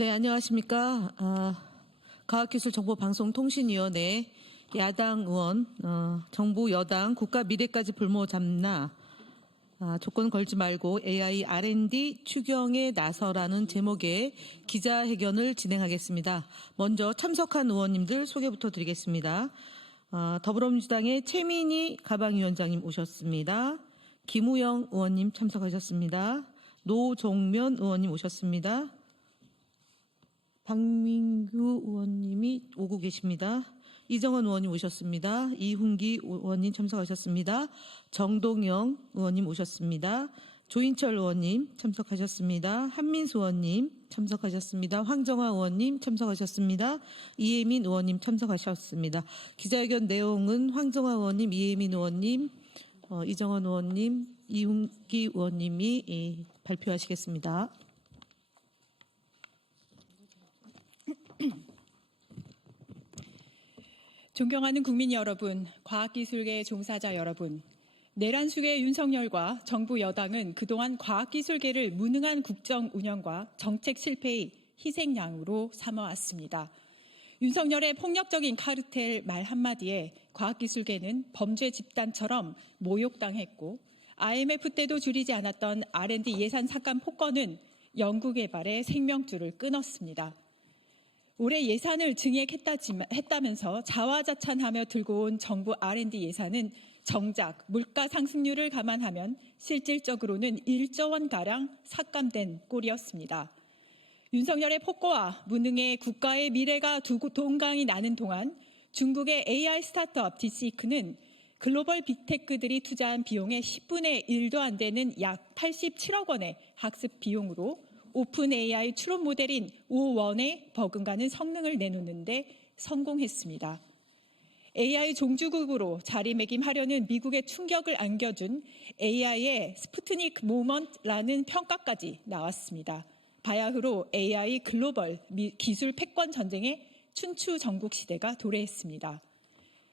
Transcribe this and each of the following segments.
네, 안녕하십니까. 과학기술정보방송통신위원회 야당 의원, 정부 여당 국가 미래까지 불모 잡나 조건 걸지 말고 AI R&D 추경에 나서라는 제목의 기자회견을 진행하겠습니다. 먼저 참석한 의원님들 소개부터 드리겠습니다. 더불어민주당의 최민희 가방위원장님 오셨습니다. 김우영 의원님 참석하셨습니다. 노종면 의원님 오셨습니다. 박민규 의원님이 오고 계십니다. 이정은 의원님 오셨습니다. 이훈기 의원님 참석하셨습니다. 정동영 의원님 오셨습니다. 조인철 의원님 참석하셨습니다. 한민수 의원님 참석하셨습니다. 황정화 의원님 참석하셨습니다. 이혜민 의원님 참석하셨습니다. 기자회견 내용은 황정화 의원님, 이혜민 의원님, 이정은 의원님, 이훈기 의원님이 발표하시겠습니다. 존경하는 국민 여러분, 과학기술계 종사자 여러분, 내란숙의 윤석열과 정부 여당은 그동안 과학기술계를 무능한 국정 운영과 정책 실패의 희생양으로 삼아왔습니다. 윤석열의 폭력적인 카르텔 말 한마디에 과학기술계는 범죄 집단처럼 모욕당했고 IMF 때도 줄이지 않았던 R&D 예산 삭감 폭거는 연구개발의 생명줄을 끊었습니다. 올해 예산을 증액했다면서 자화자찬하며 들고 온 정부 R&D 예산은 정작 물가 상승률을 감안하면 실질적으로는 1조 원가량 삭감된 꼴이었습니다. 윤석열의 폭거와 무능의 국가의 미래가 동강이 나는 동안 중국의 AI 스타트업 디시크는 글로벌 빅테크들이 투자한 비용의 10분의 1도 안 되는 약 87억 원의 학습 비용으로 오픈 AI 추론 모델인 O1에 버금가는 성능을 내놓는데 성공했습니다. AI 종주국으로 자리매김하려는 미국의 충격을 안겨준 AI의 스푸트니크 모먼트라는 평가까지 나왔습니다. 바야흐로 AI 글로벌 기술 패권 전쟁의 춘추 전국 시대가 도래했습니다.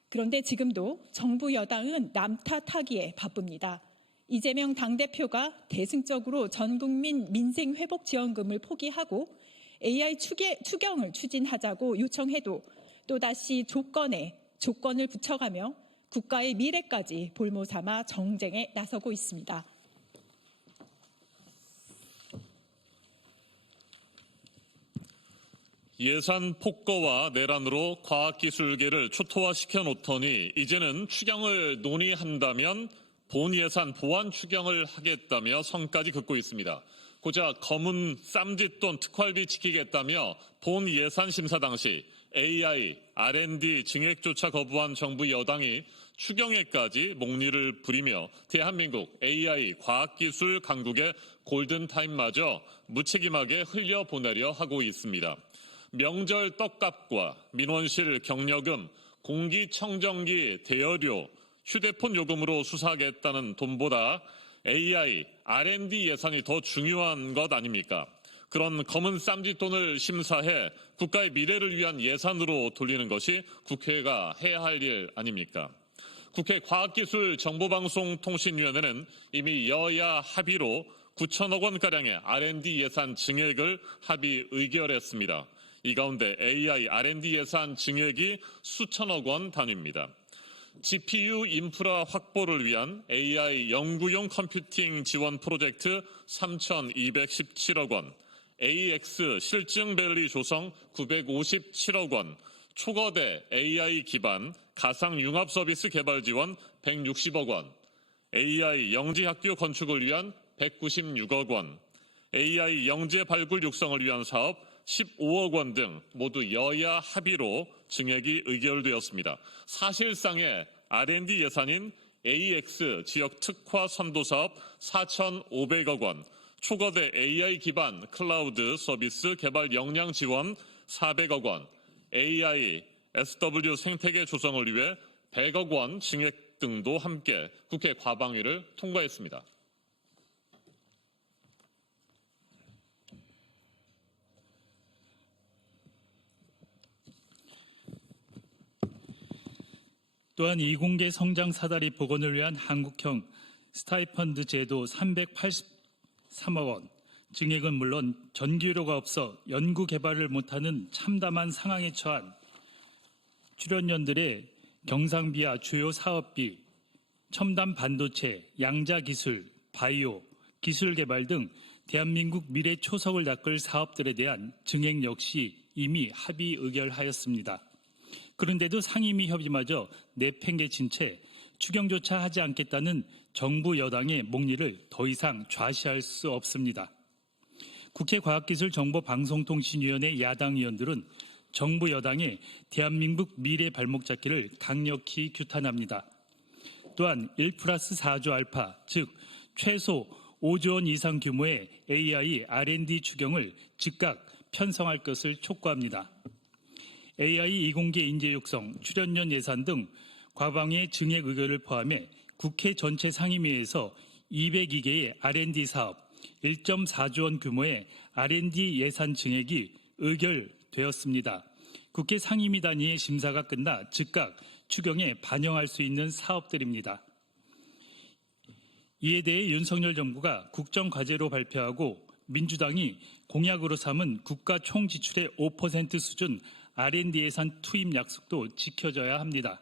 그런데 지금도 정부 여당은 남 탓하기에 바쁩니다. 이재명 당대표가 대승적으로 전국민 민생회복지원금을 포기하고 AI 추경을 추진하자고 요청해도 또다시 조건을 붙여가며 국가의 미래까지 볼모 삼아 정쟁에 나서고 있습니다. 예산 폭거와 내란으로 과학기술계를 초토화시켜 놓더니 이제는 추경을 논의한다면 본 예산 보완 추경을 하겠다며 성까지 긋고 있습니다. 고작 검은 쌈짓돈 특활비 지키겠다며 본 예산 심사 당시 AI, R&D 증액조차 거부한 정부 여당이 추경에까지 목리를 부리며 대한민국 AI 과학기술 강국의 골든타임마저 무책임하게 흘려보내려 하고 있습니다. 명절 떡값과 민원실 격려금, 공기청정기 대여료, 휴대폰 요금으로 수사하겠다는 돈보다 AI, R&D 예산이 더 중요한 것 아닙니까? 그런 검은 쌈짓돈을 심사해 국가의 미래를 위한 예산으로 돌리는 것이 국회가 해야 할 일 아닙니까? 국회 과학기술정보방송통신위원회는 이미 여야 합의로 9천억 원가량의 R&D 예산 증액을 합의 의결했습니다. 이 가운데 AI, R&D 예산 증액이 수천억 원 단위입니다. GPU 인프라 확보를 위한 AI 연구용 컴퓨팅 지원 프로젝트 3,217억 원, AX 실증밸리 조성 957억 원, 초거대 AI 기반 가상융합 서비스 개발 지원 160억 원, AI 영재학교 건축을 위한 196억 원, AI 영재 발굴 육성을 위한 사업 15억 원 등 모두 여야 합의로 증액이 의결되었습니다. 사실상의 R&D 예산인 AX 지역 특화 선도 사업 4,500억 원, 초거대 AI 기반 클라우드 서비스 개발 역량 지원 400억 원, AI SW 생태계 조성을 위해 100억 원 증액 등도 함께 국회 과방위를 통과했습니다. 또한 이공계 성장 사다리 복원을 위한 한국형 스타이펀드 제도 383억 원, 증액은 물론 전기료가 없어 연구 개발을 못하는 참담한 상황에 처한 출연연들의 경상비와 주요 사업비, 첨단 반도체, 양자 기술, 바이오, 기술 개발 등 대한민국 미래 초석을 닦을 사업들에 대한 증액 역시 이미 합의 의결하였습니다. 그런데도 상임위 협의마저 내팽개친 채 추경조차 하지 않겠다는 정부 여당의 목리를 더 이상 좌시할 수 없습니다. 국회 과학기술정보방송통신위원회 야당 의원들은 정부 여당의 대한민국 미래 발목 잡기를 강력히 규탄합니다. 또한 1+4조 알파, 즉 최소 5조 원 이상 규모의 AI R&D 추경을 즉각 편성할 것을 촉구합니다. AI 이공계 인재 육성, 출연연 예산 등 과방위의 증액 의결을 포함해 국회 전체 상임위에서 202개의 R&D 사업, 1.4조 원 규모의 R&D 예산 증액이 의결되었습니다. 국회 상임위 단위의 심사가 끝나 즉각 추경에 반영할 수 있는 사업들입니다. 이에 대해 윤석열 정부가 국정과제로 발표하고 민주당이 공약으로 삼은 국가 총지출의 5% 수준 R&D 예산 투입 약속도 지켜져야 합니다.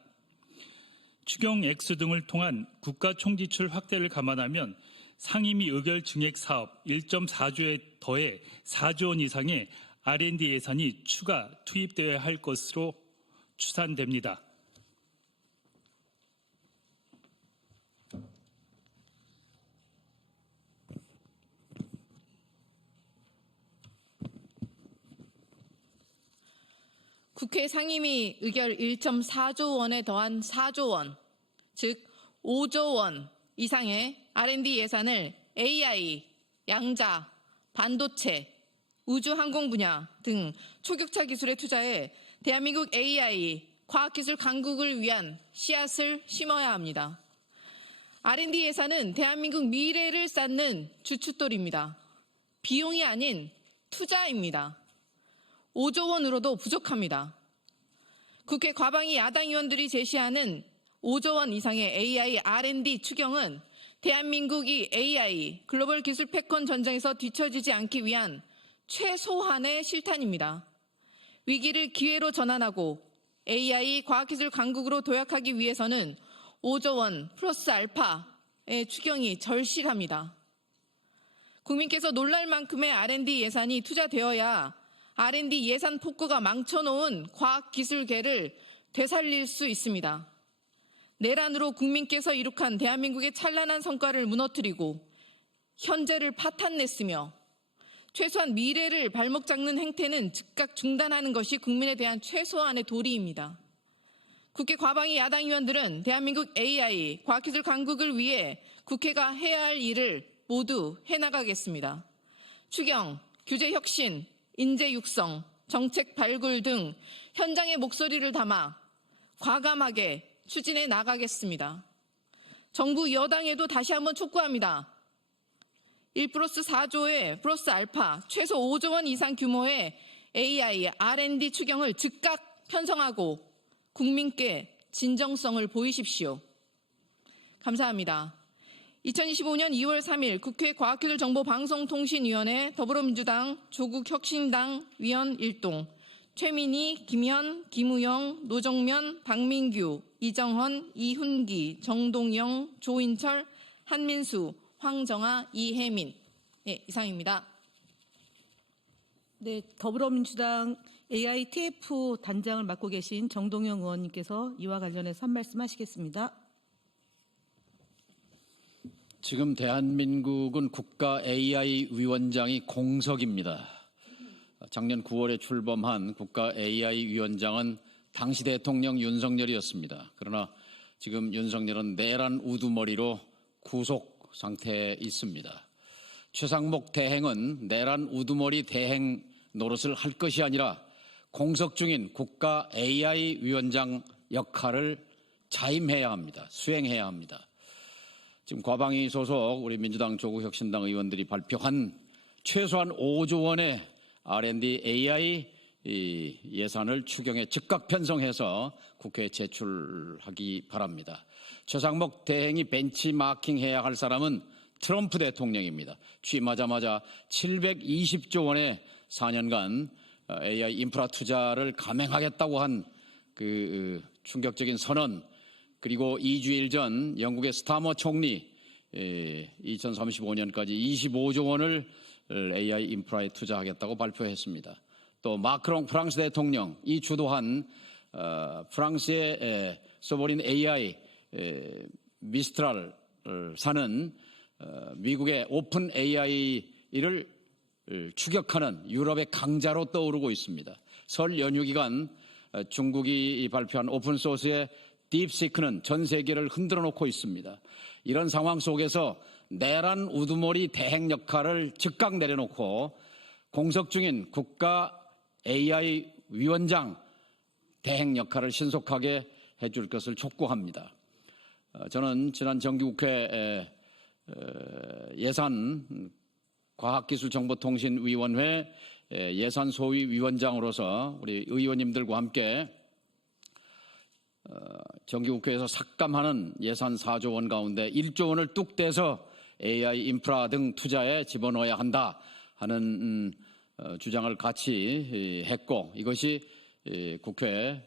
추경 액수 등을 통한 국가 총지출 확대를 감안하면 상임위 의결 증액 사업 1.4조에 더해 4조 원 이상의 R&D 예산이 추가 투입되어야 할 것으로 추산됩니다. 국회 상임위 의결 1.4조 원에 더한 4조 원, 즉 5조 원 이상의 R&D 예산을 AI, 양자, 반도체, 우주항공 분야 등 초격차 기술에 투자해 대한민국 AI, 과학기술 강국을 위한 씨앗을 심어야 합니다. R&D 예산은 대한민국 미래를 쌓는 주춧돌입니다. 비용이 아닌 투자입니다. 5조 원으로도 부족합니다. 국회 과방위 야당 의원들이 제시하는 5조 원 이상의 AI R&D 추경은 대한민국이 AI 글로벌 기술 패권 전쟁에서 뒤처지지 않기 위한 최소한의 실탄입니다. 위기를 기회로 전환하고 AI 과학기술 강국으로 도약하기 위해서는 5조 원 플러스 알파의 추경이 절실합니다. 국민께서 놀랄 만큼의 R&D 예산이 투자되어야 R&D 예산 폭구가 망쳐놓은 과학기술계를 되살릴 수 있습니다. 내란으로 국민께서 이룩한 대한민국의 찬란한 성과를 무너뜨리고 현재를 파탄냈으며 최소한 미래를 발목 잡는 행태는 즉각 중단하는 것이 국민에 대한 최소한의 도리입니다. 국회 과방위 야당 의원들은 대한민국 AI, 과학기술 강국을 위해 국회가 해야 할 일을 모두 해나가겠습니다. 추경, 규제 혁신, 인재 육성, 정책 발굴 등 현장의 목소리를 담아 과감하게 추진해 나가겠습니다. 정부 여당에도 다시 한번 촉구합니다. 1+4조의 플러스 알파 최소 5조 원 이상 규모의 AI, R&D 추경을 즉각 편성하고 국민께 진정성을 보이십시오. 감사합니다. 2025년 2월 3일 국회 과학기술정보방송통신위원회 더불어민주당 조국혁신당 위원 1동 최민희, 김현, 김우영, 노정면, 박민규, 이정헌, 이훈기, 정동영, 조인철, 한민수, 황정아, 이혜민. 네, 이상입니다. 네, 더불어민주당 AITF 단장을 맡고 계신 정동영 의원님께서 이와 관련해서 한 말씀 하시겠습니다. 지금 대한민국은 국가 AI 위원장이 공석입니다. 작년 9월에 출범한 국가 AI 위원장은 당시 대통령 윤석열이었습니다. 그러나 지금 윤석열은 내란 우두머리로 구속 상태에 있습니다. 최상목 대행은 내란 우두머리 대행 노릇을 할 것이 아니라 공석 중인 국가 AI 위원장 역할을 자임해야 합니다. 수행해야 합니다. 지금 과방위 소속 우리 민주당 조국혁신당 의원들이 발표한 최소한 5조 원의 R&D AI 예산을 추경에 즉각 편성해서 국회에 제출하기 바랍니다. 최상목 대행이 벤치마킹해야 할 사람은 트럼프 대통령입니다. 취임하자마자 720조 원의 4년간 AI 인프라 투자를 감행하겠다고 한 그 충격적인 선언, 그리고 2주일 전 영국의 스타머 총리 2035년까지 25조 원을 AI 인프라에 투자하겠다고 발표했습니다. 또 마크롱 프랑스 대통령이 주도한 프랑스의 소버린 AI 미스트랄 사는 미국의 오픈 AI를 추격하는 유럽의 강자로 떠오르고 있습니다. 설 연휴 기간 중국이 발표한 오픈소스의 딥시크는 전 세계를 흔들어 놓고 있습니다. 이런 상황 속에서 내란 우두머리 대행 역할을 즉각 내려놓고 공석 중인 국가 AI 위원장 대행 역할을 신속하게 해줄 것을 촉구합니다. 저는 지난 정기국회 예산 과학기술정보통신위원회 예산소위위원장으로서 우리 의원님들과 함께 정기국회에서 삭감하는 예산 4조 원 가운데 1조 원을 뚝 떼서 AI 인프라 등 투자에 집어넣어야 한다 하는 주장을 같이 했고, 이것이 국회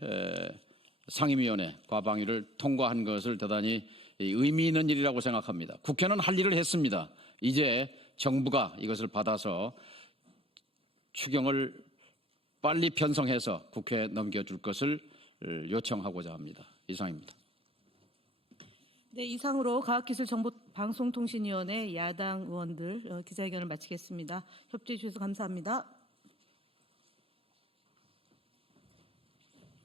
상임위원회 과방위를 통과한 것을 대단히 의미 있는 일이라고 생각합니다. 국회는 할 일을 했습니다. 이제 정부가 이것을 받아서 추경을 빨리 편성해서 국회에 넘겨줄 것을 요청하고자 합니다. 이상입니다. 네, 이상으로 과학기술정보방송통신위원회 야당 의원들 기자회견을 마치겠습니다. 협조해 주셔서 감사합니다.